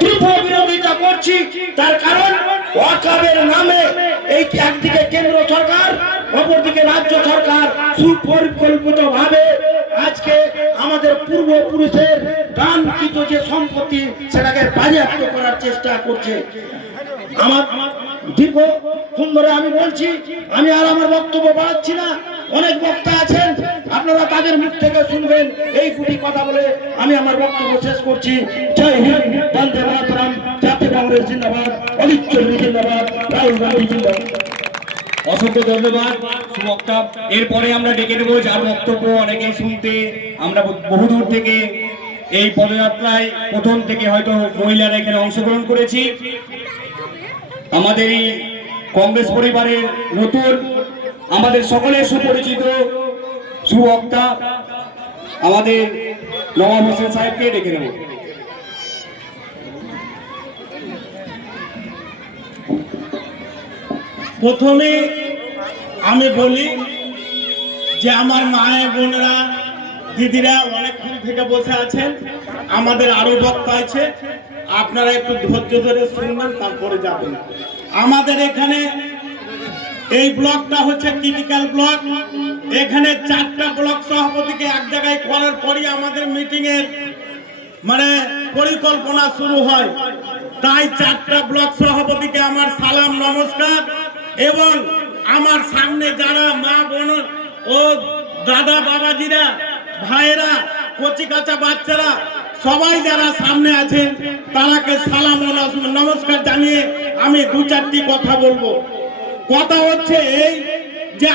তীব্র বিরোধিতা করছি। তার কারণ ওয়াকফের নামে এই একদিকে কেন্দ্র সরকার, অপরদিকে রাজ্য সরকার সুপরিকল্পিতভাবে আজকে আমাদের পূর্বপুরুষের দানকৃত যে সম্পত্তি সেটাকে বাজেয়াপ্ত করার চেষ্টা করছে। আমার দীর্ঘক্ষণ ধরে আমি বলছি, আমি আর আমার বক্তব্য বাড়াচ্ছি না। অনেক বক্তা আছেন, আপনারা তাদের মুখ থেকে শুনবেন। এই দুটি কথা বলে আমি আমার বক্তব্য শেষ করছি। জয় হিন্দ, বন্দে মাতরম, জাতীয় কংগ্রেস জিন্দাবাদ, অজিত চৌধুরী জিন্দাবাদ, রাহুল গান্ধী জিন্দাবাদ। অসংখ্য ধন্যবাদ সুবক্তা। এরপরে আমরা ডেকে নেব যার বক্তব্য অনেকেই শুনতে আমরা বহুদূর থেকে এই পদযাত্রায় প্রথম থেকে হয়তো মহিলারা এখানে অংশগ্রহণ করেছি। আমাদের এই কংগ্রেস পরিবারের নতুন, আমাদের সকলের সুপরিচিত সুবক্তা আমাদের নওয়াব হোসেন সাহেবকে ডেকে নেব। প্রথমে আমি বলি যে আমার মায়ের বোনেরা দিদিরা অনেকক্ষণ থেকে বসে আছেন, আমাদের আরো বক্তা আছে, আপনারা একটু ধৈর্য ধরে শুনবেন, তারপরে যাবেন। আমাদের এখানে এই ব্লকটা হচ্ছে ক্রিটিক্যাল ব্লক। এখানে 4টা ব্লক সভাপতিকে এক জায়গায় করার পরই আমাদের মিটিং এর পরিকল্পনা শুরু হয়। তাই 4টা ব্লক সভাপতিকে আমার সালাম নমস্কার। এবং আমার সামনে যারা মা বোন ও দাদা বাবাজিরা, ভাইয়েরা, কচি কাঁচা বাচ্চারা সবাই যারা সামনে আছেন তারাকে সালাম ও নমস্কার জানিয়ে আমি 2-4টি কথা বলবো। কথা হচ্ছে এই যে